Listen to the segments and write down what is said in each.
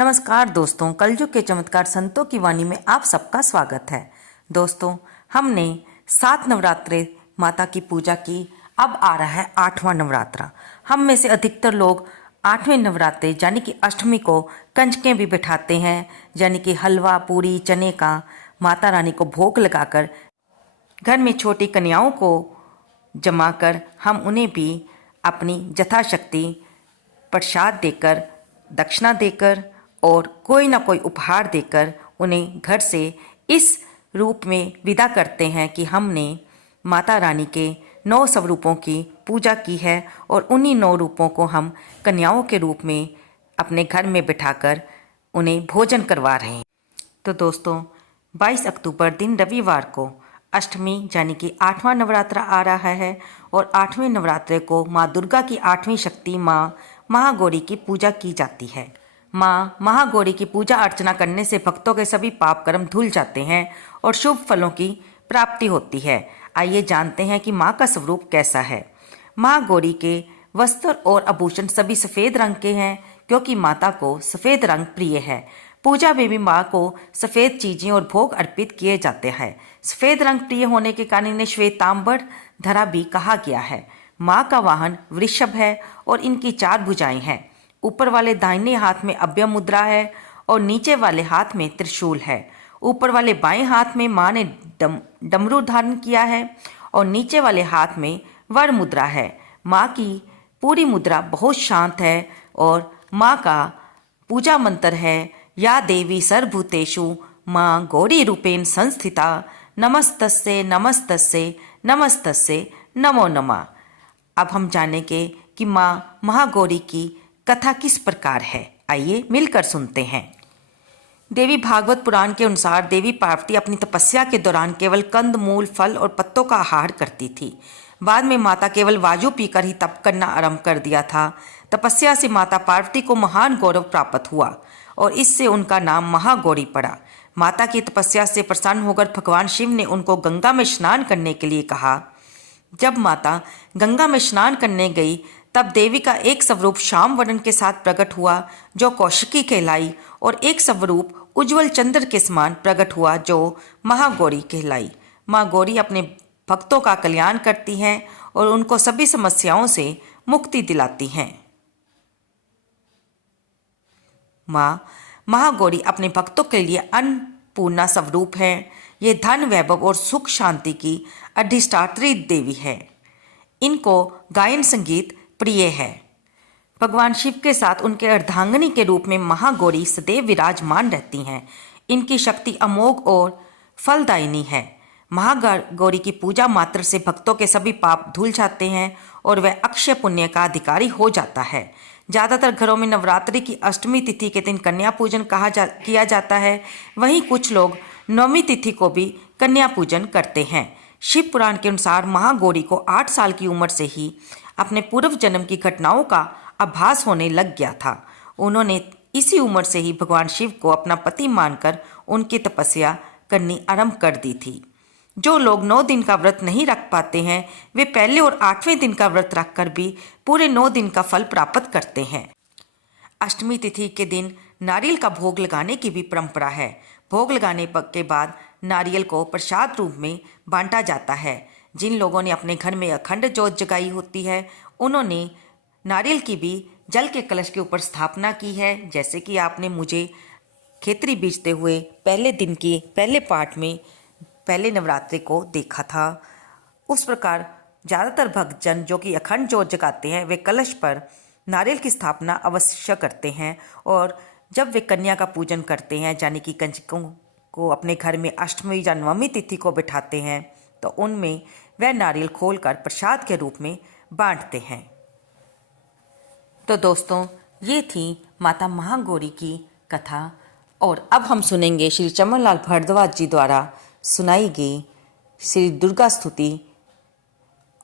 नमस्कार दोस्तों, कलयुग के चमत्कार संतों की वाणी में आप सबका स्वागत है। दोस्तों, हमने 7 नवरात्रे माता की पूजा की। अब आ रहा है 8वां नवरात्रा। हम में से अधिकतर लोग 8वें नवरात्रे यानी कि अष्टमी को कंजकें भी बिठाते हैं, यानी कि हलवा पूरी चने का माता रानी को भोग लगाकर घर में छोटी कन्याओं को जमा कर हम उन्हें भी अपनी यथाशक्ति प्रसाद देकर, दक्षिणा देकर और कोई ना कोई उपहार देकर उन्हें घर से इस रूप में विदा करते हैं कि हमने माता रानी के 9 स्वरूपों की पूजा की है और उन्हीं 9 रूपों को हम कन्याओं के रूप में अपने घर में बिठाकर उन्हें भोजन करवा रहे हैं। तो दोस्तों, 22 अक्टूबर दिन रविवार को अष्टमी यानी कि 8वां नवरात्रा आ रहा है और 8वें नवरात्रे को माँ दुर्गा की 8वीं शक्ति माँ महागौरी की पूजा की जाती है। माँ महागौरी की पूजा अर्चना करने से भक्तों के सभी पाप कर्म धुल जाते हैं और शुभ फलों की प्राप्ति होती है। आइए जानते हैं कि माँ का स्वरूप कैसा है। महागौरी के वस्त्र और आभूषण सभी सफ़ेद रंग के हैं, क्योंकि माता को सफ़ेद रंग प्रिय है। पूजा में भी माँ को सफ़ेद चीज़ें और भोग अर्पित किए जाते हैं। सफ़ेद रंग प्रिय होने के कारण इन्हें श्वेतांबर धरा भी कहा गया है। माँ का वाहन वृषभ है और इनकी 4 भुजाएं हैं। ऊपर वाले दाहिने हाथ में अभय मुद्रा है और नीचे वाले हाथ में त्रिशूल है। ऊपर वाले बाएं हाथ में माँ ने डमरू धारण किया है और नीचे वाले हाथ में वर मुद्रा है। माँ की पूरी मुद्रा बहुत शांत है और माँ का पूजा मंत्र है, या देवी सर्वभूतेषु माँ गौरी रूपेण संस्थिता नमस्तस्ये नमस्तस्ये नमस्तस्ये नमो नमः। अब हम जानेंगे कि माँ महागौरी की कथा किस प्रकार है। आइए मिलकर सुनते हैं। देवी भागवत पुराण के अनुसार देवी पार्वती अपनी तपस्या के दौरान केवल कंद मूल फल और पत्तों का आहार करती थी। बाद में माता केवल वायु पीकर ही तप करना आरंभ कर दिया था। तपस्या से माता पार्वती को महान गौरव प्राप्त हुआ और इससे उनका नाम महागौरी पड़ा। माता की तपस्या से प्रसन्न होकर भगवान शिव ने उनको गंगा में स्नान करने के लिए कहा। जब माता गंगा में स्नान करने गई तब देवी का एक स्वरूप श्याम वर्ण के साथ प्रकट हुआ जो कौशिकी कहलाई, और एक स्वरूप उज्जवल चंद्र के समान प्रकट हुआ जो महागौरी कहलाई। माँ गौरी अपने भक्तों का कल्याण करती हैं और उनको सभी समस्याओं से मुक्ति दिलाती हैं। माँ महागौरी अपने भक्तों के लिए अन्नपूर्णा स्वरूप है। ये धन वैभव और सुख शांति की अधिष्ठात्री देवी है। इनको गायन संगीत प्रिय है। भगवान शिव के साथ उनके अर्धांगिनी के रूप में महागौरी सदैव विराजमान रहती हैं। इनकी शक्ति अमोघ और फलदायिनी है। महागौरी की पूजा मात्र से भक्तों के सभी पाप धुल जाते हैं और वह अक्षय पुण्य का अधिकारी हो जाता है। ज़्यादातर घरों में नवरात्रि की अष्टमी तिथि के दिन कन्या पूजन किया जाता है। वहीं कुछ लोग नवमी तिथि को भी कन्या पूजन करते हैं। शिव पुराण के अनुसार महागौरी को 8 साल की उम्र से ही अपने पूर्व जन्म की घटनाओं का आभास होने लग गया था। उन्होंने इसी उम्र से ही भगवान शिव को अपना पति मानकर उनकी तपस्या करनी आरंभ कर दी थी। जो लोग 9 दिन का व्रत नहीं रख पाते हैं वे पहले और 8वें दिन का व्रत रखकर भी पूरे 9 दिन का फल प्राप्त करते हैं। अष्टमी तिथि के दिन नारियल का भोग लगाने की भी परंपरा है। भोग लगाने के बाद नारियल को प्रसाद रूप में बांटा जाता है। जिन लोगों ने अपने घर में अखंड ज्योत जगाई होती है उन्होंने नारियल की भी जल के कलश के ऊपर स्थापना की है। जैसे कि आपने मुझे खेतरी बीजते हुए पहले दिन की पहले पार्ट में पहले नवरात्रि को देखा था, उस प्रकार ज़्यादातर भक्तजन जो कि अखंड ज्योत जगाते हैं वे कलश पर नारियल की स्थापना अवश्य करते हैं। और जब वे कन्या का पूजन करते हैं यानी कि कंजकों को अपने घर में अष्टमी या नवमी तिथि को बिठाते हैं तो उनमें वह नारियल खोलकर प्रसाद के रूप में बांटते हैं। तो दोस्तों, ये थी माता महागौरी की कथा और अब हम सुनेंगे श्री चमनलाल भारद्वाज जी द्वारा सुनाई गई श्री दुर्गा स्तुति।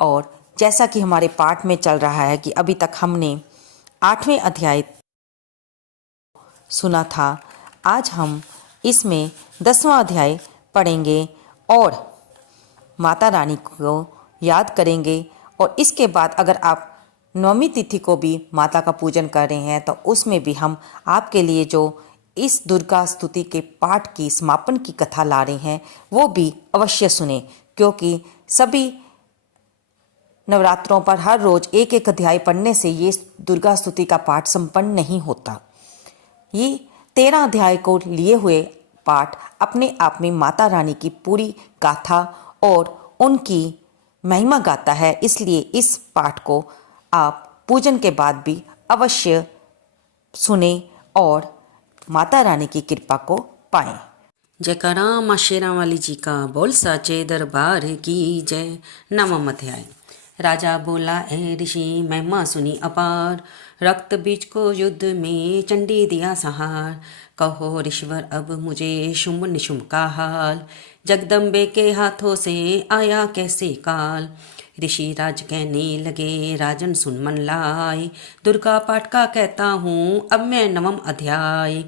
और जैसा कि हमारे पाठ में चल रहा है कि अभी तक हमने 8वें अध्याय सुना था, आज हम इसमें 10वां अध्याय पढ़ेंगे और माता रानी को याद करेंगे। और इसके बाद अगर आप नवमी तिथि को भी माता का पूजन कर रहे हैं, तो उसमें भी हम आपके लिए जो इस दुर्गा स्तुति के पाठ की समापन की कथा ला रहे हैं वो भी अवश्य सुने, क्योंकि सभी नवरात्रों पर हर रोज एक एक अध्याय पढ़ने से ये दुर्गा स्तुति का पाठ संपन्न नहीं होता। ये 13 अध्याय को लिए हुए पाठ अपने आप में माता रानी की पूरी गाथा और उनकी महिमा गाता है, इसलिए इस पाठ को आप पूजन के बाद भी अवश्य सुने और माता रानी की कृपा को पाएं। जयकारा माँ शेरा वाली जी का, बोल साचे दरबार की जय। नवम अध्याय। राजा बोला, ए ऋषि महिमा सुनी अपार, रक्त बीज को युद्ध में चंडी दिया सहार। कहो ऋषिवर अब मुझे शुंभ निशुंभ का हाल, जगदम्बे के हाथों से आया कैसे काल। ऋषि राज कहने लगे, राजन सुन मन लाए, दुर्गा पाठ का कहता हूँ अब मैं नवम अध्याय।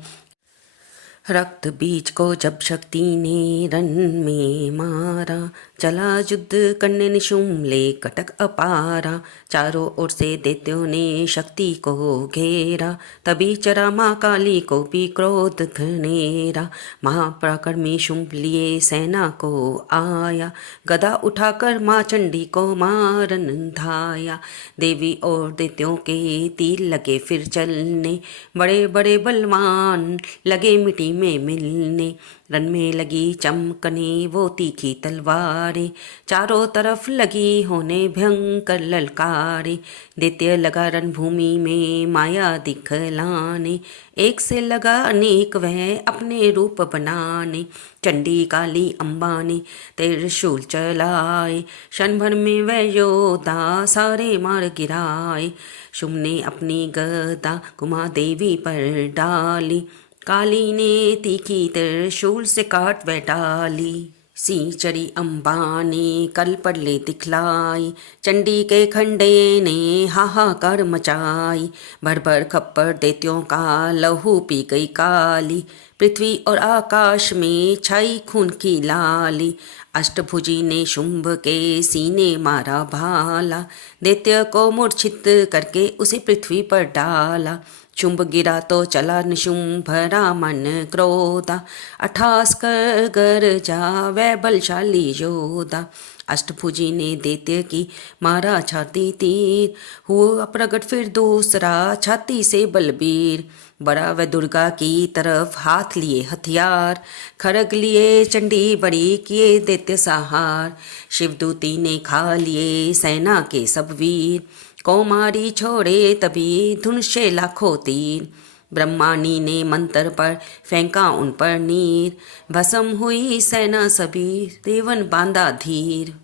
रक्त बीज को जब शक्ति ने रन में मारा, चला युद्ध करने निशुंभ ले कटक अपारा। चारों ओर से दैत्यों ने शक्ति को घेरा, तभी चरा माँ काली को भी क्रोध घनेरा। महापराक्रमी शुंभ लिए सेना को आया, गदा उठाकर माँ चंडी को मारन धाया। देवी और दैत्यों के तीर लगे फिर चलने, बड़े बड़े बलवान लगे मिट्टी में मिलने। रन में लगी चमकने वो तीखी तलवारें, चारों तरफ लगी होने भयंकर ललकारे। दैत्य लगा रणभूमि में माया दिखलाने, एक से लगा अनेक वह अपने रूप बनाने। चंडी काली अम्बा ने त्रिशूल चलाए, क्षण भर में वह योद्धा सारे मार गिराए। शुंभ ने अपनी गदा कुमा देवी पर डाली, काली ने तीखी त्रिशूल से काट वह डाली। सी चढ़ी अम्बा ने कल पर ले दिखलाई, चंडी के खंडे ने हाहाकार मचाई। भर भर खप्पर दैत्यों का लहू पी गई काली, पृथ्वी और आकाश में छाई खून की लाली। अष्टभुजी ने शुंभ के सीने मारा भाला, दैत्य को मूर्छित करके उसे पृथ्वी पर डाला। शुंभ गिरा तो चला निशुंभ भरा मन क्रोधा, अठास कर गरजा वह बलशाली योद्धा। अष्टभुजी ने दैत्य की मारा छाती तीर, हुआ प्रगट फिर दूसरा छाती से बलबीर। बड़ा वह दुर्गा की तरफ हाथ लिए हथियार, खड़ग लिए चंडी बड़ी किए दैत्य सहार। शिवदूती ने खा लिए सेना के सब वीर, कौमारी छोड़े तभी धनुष्य लाखों तीर। ब्रह्माणी ने मंत्र पर फेंका उन पर नीर, भस्म हुई सेना सभी देवन बांधा धीर।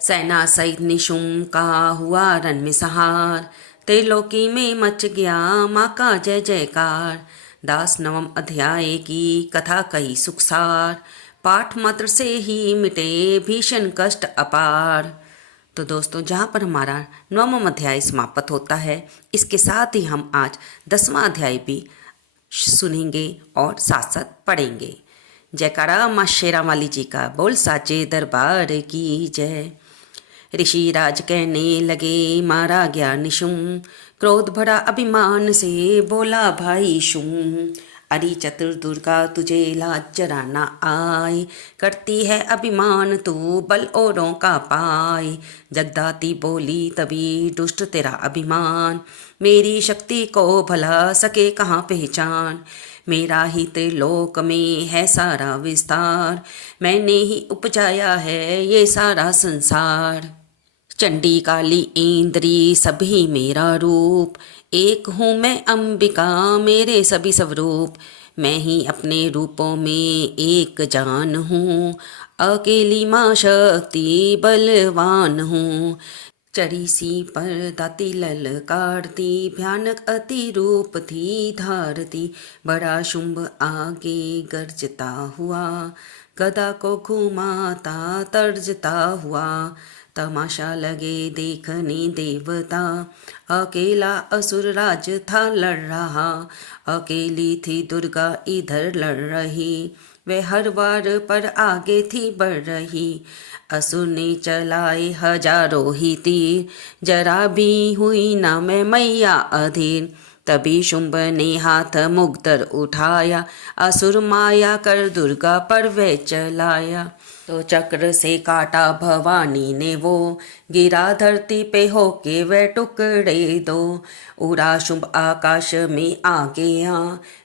सेना सहित निशुंभ का हुआ रण में सहार, त्रिलोकी में मच गया माँ का जय जयकार। दास नवम अध्याय की कथा कही सुखसार, पाठ मात्र से ही मिटे भीषण कष्ट अपार। तो दोस्तों, जहाँ पर हमारा नवम अध्याय समाप्त होता है, इसके साथ ही हम आज 10वां अध्याय भी सुनेंगे और साथ साथ पढ़ेंगे। जयकारा माँ शेरा वाली जी का, बोल साचे दरबार की जय। ऋषि राज कहने लगे, मारा गया निशुंभ, क्रोध भरा अभिमान से बोला भाई शुंभ। अरि चतुर दुर्गा तुझे लाज जरा ना आए, करती है अभिमान तू बल औरों का पाए। जगदाती बोली तभी दुष्ट तेरा अभिमान, मेरी शक्ति को भला सके कहाँ पहचान। मेरा ही त्रिलोक में है सारा विस्तार, मैंने ही उपजाया है ये सारा संसार। चंडी काली इंद्री सभी मेरा रूप, एक हूँ मैं अंबिका मेरे सभी स्वरूप। मैं ही अपने रूपों में एक जान हूँ, अकेली माँ शक्ति बलवान हूँ। चढ़ी सी पर दाती ललकारती, भयानक अति रूप थी धारती। बड़ा शुंभ आगे गरजता हुआ, गदा को घुमाता तर्जता हुआ। तमाशा लगे देखने देवता, अकेला असुर राज था लड़ रहा। अकेली थी दुर्गा इधर लड़ रही, वे हर बार पर आगे थी बढ़ रही। असुर ने चलाए हजारों ही तीर, जरा भी हुई ना मैं मैया अधीर। तभी शुंभ ने हाथ मुग्धर उठाया, असुर माया कर दुर्गा पर वह चलाया। तो चक्र से काटा भवानी ने वो, गिरा धरती पे होके वह टुकड़े दो। उड़ा शुंभ आकाश में आ गया,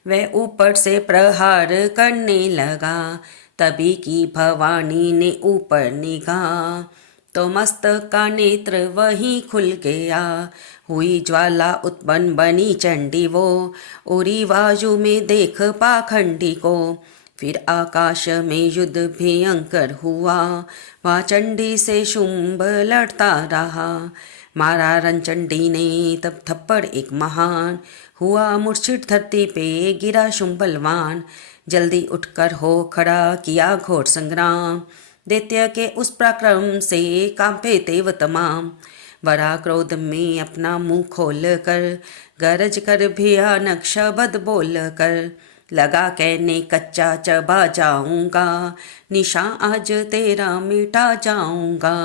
वह ऊपर से प्रहार करने लगा। तभी की भवानी ने ऊपर निगाह, तो मस्तक का नेत्र वहीं खुल गया। हुई ज्वाला उत्पन्न बनी चंडी वो, उड़ी वायु में देख पाखंडी को। फिर आकाश में युद्ध भयंकर हुआ, वहाँ चंडी से शुंभ लड़ता रहा। मारा रणचंडी ने तब थप्पड़ एक महान, हुआ मूर्छित धरती पे गिरा शुंभ बलवान। जल्दी उठकर हो खड़ा किया घोर संग्राम, दैत्य के उस पराक्रम से कांपे देव तमाम। बड़ा क्रोध में अपना मुंह खोल कर, गरज कर भयानक शब्द बोल कर, लगा कहने कच्चा चबा जाऊंगा, निशा आज तेरा मिटा जाऊंगा।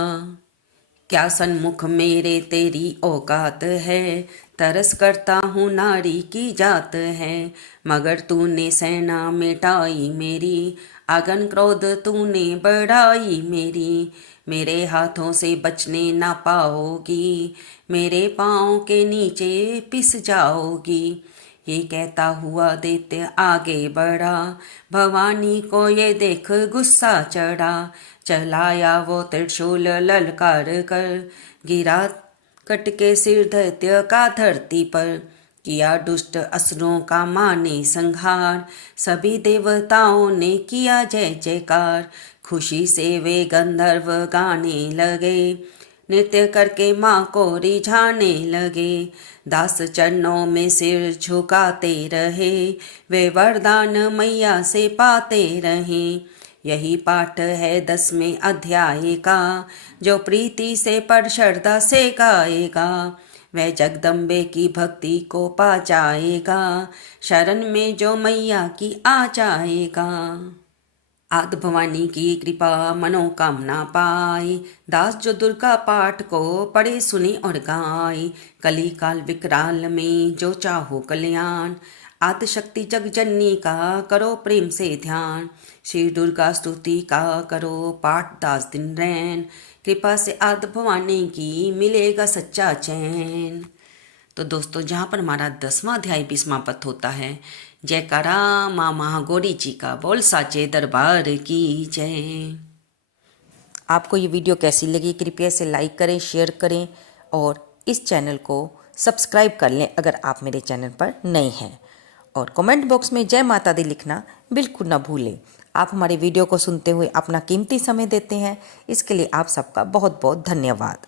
क्या सन्मुख मेरे तेरी औकात है, तरस करता हूँ नारी की जात है। मगर तूने सेना मिटाई मेरी, आगन क्रोध तूने बढ़ाई मेरी। मेरे हाथों से बचने ना पाओगी, मेरे पाँव के नीचे पिस जाओगी। ये कहता हुआ दैत्य आगे बढ़ा, भवानी को ये देख गुस्सा चढ़ा। चलाया वो त्रिशूल ललकार कर, गिरा कट के सिर दैत्य का धरती पर। किया दुष्ट असुरों का माने संहार, सभी देवताओं ने किया जय जयकार। खुशी से वे गंधर्व गाने लगे, नृत्य करके माँ को रिझाने लगे। दास चरणों में सिर झुकाते रहे, वे वरदान मैया से पाते रहे। यही पाठ है 10वें अध्याय का, जो प्रीति से पर श्रद्धा से गाएगा, वह जगदम्बे की भक्ति को पा जाएगा। शरण में जो मैया की आ जाएगा। आदि भवानी की कृपा मनोकामना पाई, दास जो दुर्गा पाठ को पढ़े सुने और गाए। कली काल विकराल में जो चाहो कल्याण, आदि शक्ति जग जननी का करो प्रेम से ध्यान। श्री दुर्गा स्तुति का करो पाठ दास दिन रैन, कृपा से आदि भवानी की मिलेगा सच्चा चैन। तो दोस्तों, जहाँ पर हमारा 10वां अध्याय भी समाप्त होता है। जयकारा माँ महागौरी जी का, बोल साचे दरबार की जय। आपको ये वीडियो कैसी लगी, कृपया से लाइक करें, शेयर करें और इस चैनल को सब्सक्राइब कर लें अगर आप मेरे चैनल पर नए हैं। और कमेंट बॉक्स में जय माता दी लिखना बिल्कुल ना भूलें। आप हमारे वीडियो को सुनते हुए अपना कीमती समय देते हैं, इसके लिए आप सबका बहुत बहुत धन्यवाद।